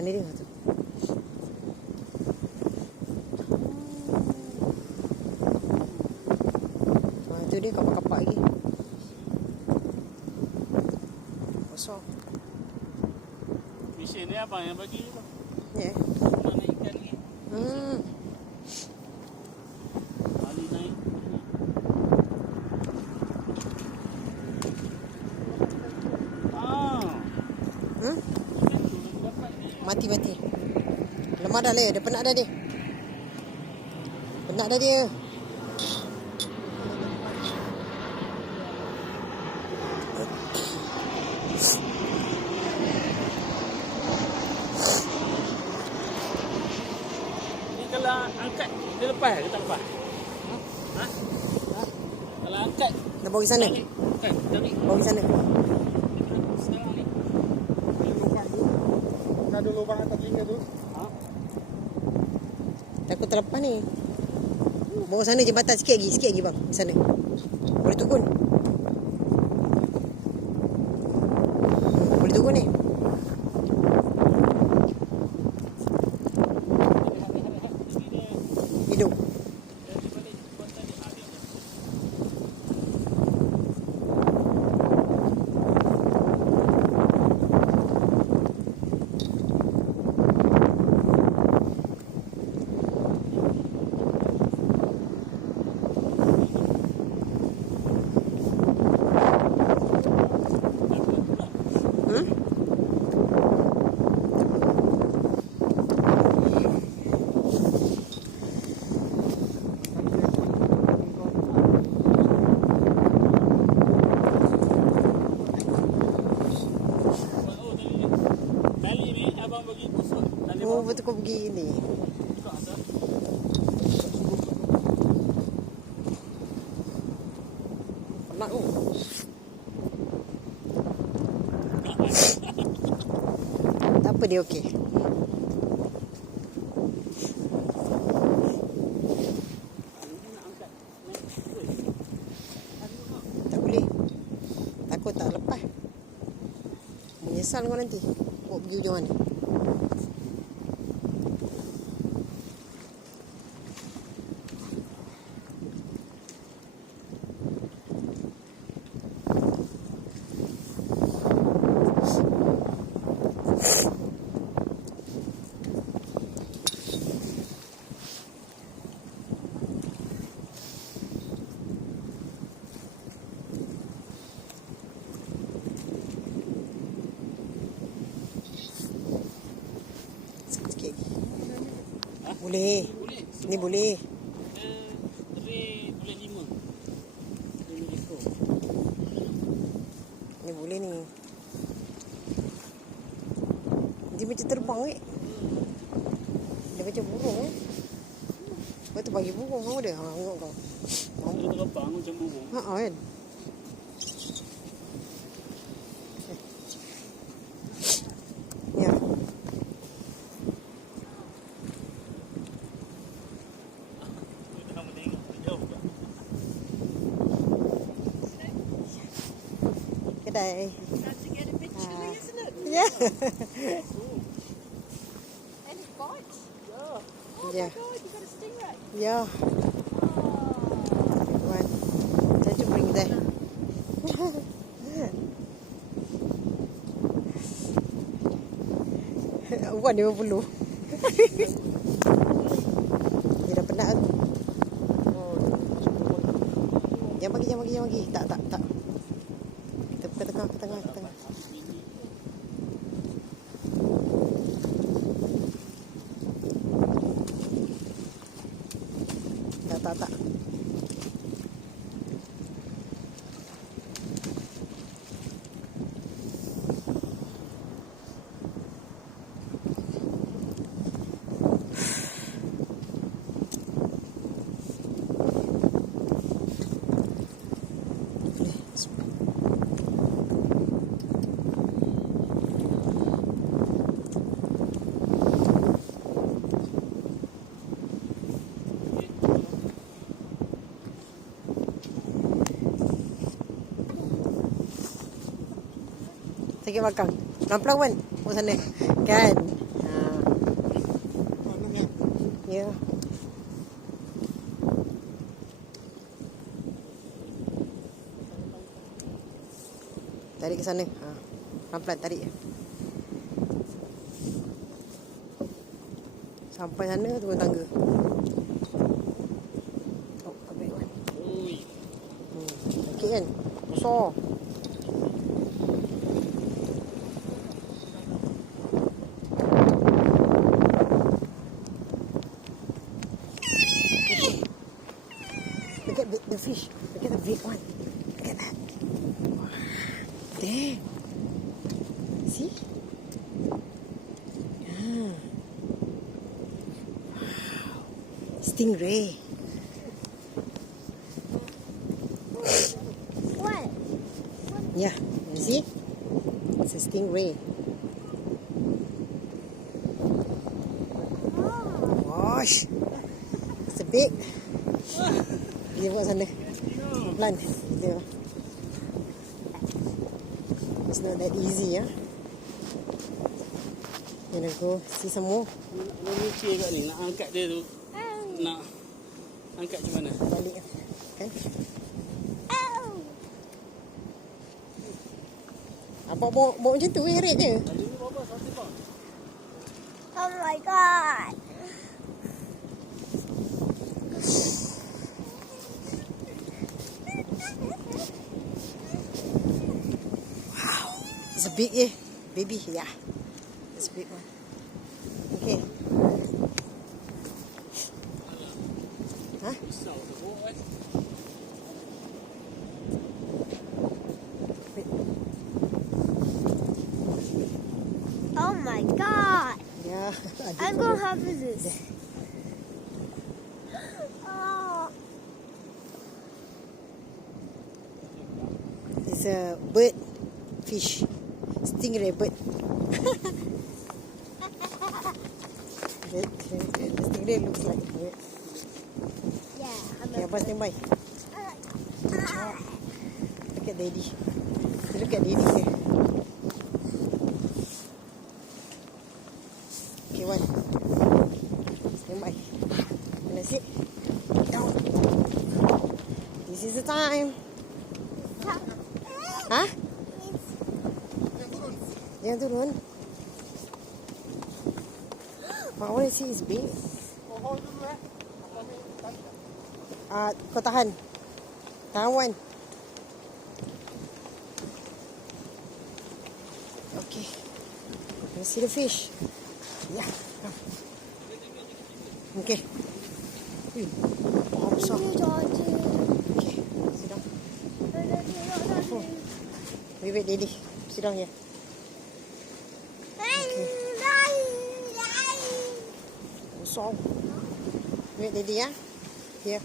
Mana dia tu? Tu dia kapak-kapak lagi. Besar. Mesin ni abang yang bagi tu. Ya. Mana ikan ni? Bali naik. Ikan tu dapat ni. Mati. Lemah dah dia penat dah dia. Penat dah dia. Ni kalau angkat dia lepas ke tak lepas? Ha? Kalau angkat Dah bawa ke sana. kan tarik Bawa ke sana. sekarang ni. Ada lubang tu. Ada lubang atas telinga tu. Ha? Takut terlepas ni. Bawa sana jembatan sikit lagi bang. Di sana. Boleh turun. Boleh turun ni. Hidup. Tali ni abang bagi kusut. Tali Oh, betul kau pergi ni. buka atas. Penat tu. Tak apa, dia okey. Tak boleh. Takut tak lepas. Menyesal kau nanti. Kau pergi ujung mana? Sikit lagi. Boleh. Boleh. Ni boleh. Tray boleh 5. 5 ekor. Ni boleh ni. Dia macam terbang Dia macam burung Lepas tu bagi burung kau dia. Tengok kau. Dia terbang macam burung. Kan. Ya. Kita nak tengok jauh tak? Kedai. That's to get a bit chilly, isn't it? Ya. And it bites. Ya. Oh Yeah. my god, you got a stingray. Ya. Oh. Wan. Try to bring that. Wan 50. Dia dah penat tu. Jangan bagi. Tak. Kita ke tengah. Tak. Sakit belakang. Pelan-pelan kan? Oh sana. Kan? Ha. Ya. Tarik ke sana. Ha. Pelan-pelan tarik. Sampai sana turun tangga. Oh, a big one. Ui. Okey kan? Besar. Look at the fish. Look at the big one. Look at that. There. See? Ah. Stingray. What? Yeah, you see? It's a stingray. Gosh. It's a big. Dia buat sana. Pelan. Dia. It's not that easy, yeah. Gonna go see some more. Nak lucu kat ni. Nak angkat dia tu. Nak angkat macam mana? Balik kan? Bawa macam tu Tarik je. Oh my god. It's a big baby, yeah. It's a big one. Okay. Huh? Besar tu. Wait. Oh my god. Yeah. I'm gonna have this. Oh. It's a bird fish. Stingray bird. The stingray looks like a bird. Yeah. Okay, Abang stand by. Look at daddy. Look at daddy here. Okay, one. Stand by. And that's it. Down. This is the time. Huh? Jangan turun. Mak want to see is big. Kau tahan. Tahan, Wan. Okay. Let's see the fish. Yeah. Come. Okay. Oh, besar. Okay. Sit down. Wait, daddy. Sit down here. Besar. Wait, daddy, ya. Here.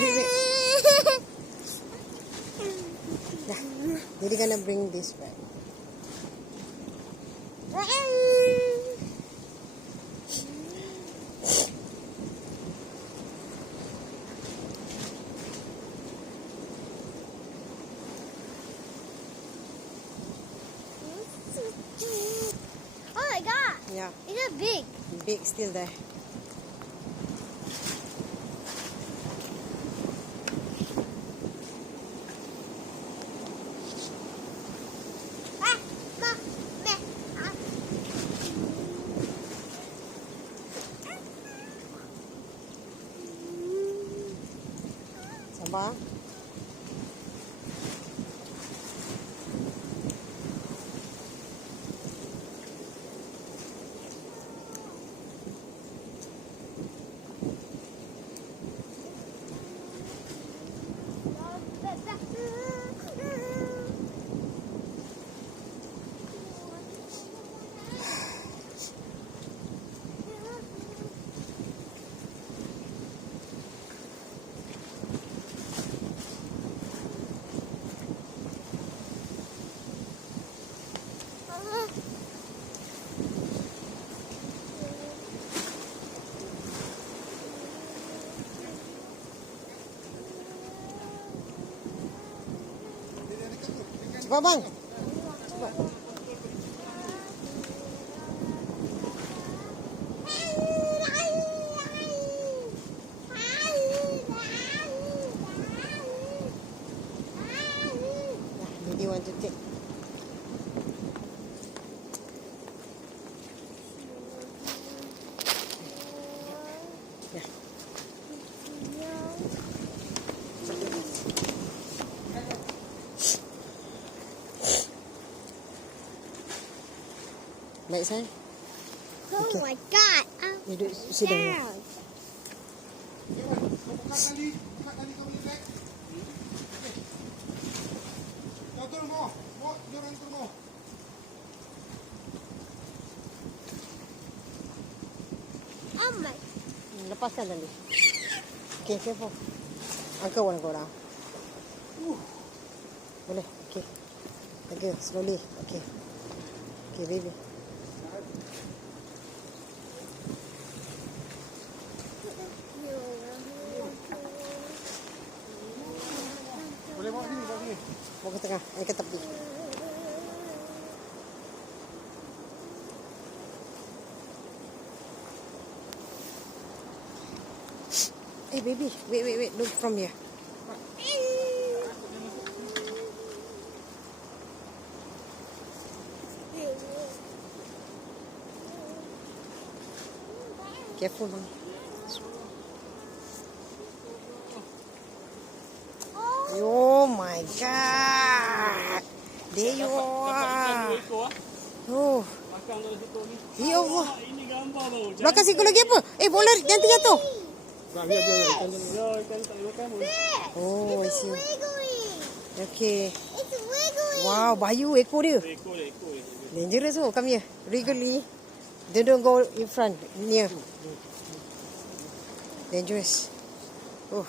Wait. Yeah. Daddy gonna bring this back. Oh my god. Yeah. It's big. Big still there. Sabar. Cepat bang. Cepat. Cantik. Ya. Baik sayang. Oh Okay. my God. Duduk sidang. Down. Okay, Wan. Kau buka tali kau punya bag. Okay. Kau turun bawah. Bawa diorang turun bawah. Oh my. Lepaskan tadi. Okay, careful. Uncle want to go down. Boleh. Okay. Okay, slowly. Okay. Okay, baby. Boleh bawa sini, bawa sini. Bawa ke tengah. Ke tepi. Hey, baby. Wait. Look from here. Careful, bang. Oh my God. There you are. Oh. Makan dari situ ni. Ya Allah. Ini gambar baru. Belakang situ lagi apa? Bola nanti jatuh. Biar. Ya, ikan tak makan pun. Oh, I It's see. wiggling. Okay. It's wiggling. Wow, bayu ekor dia. Ekor. Dangerous oh, come here. Wriggly. Don't go in front, near. Dangerous. Oh.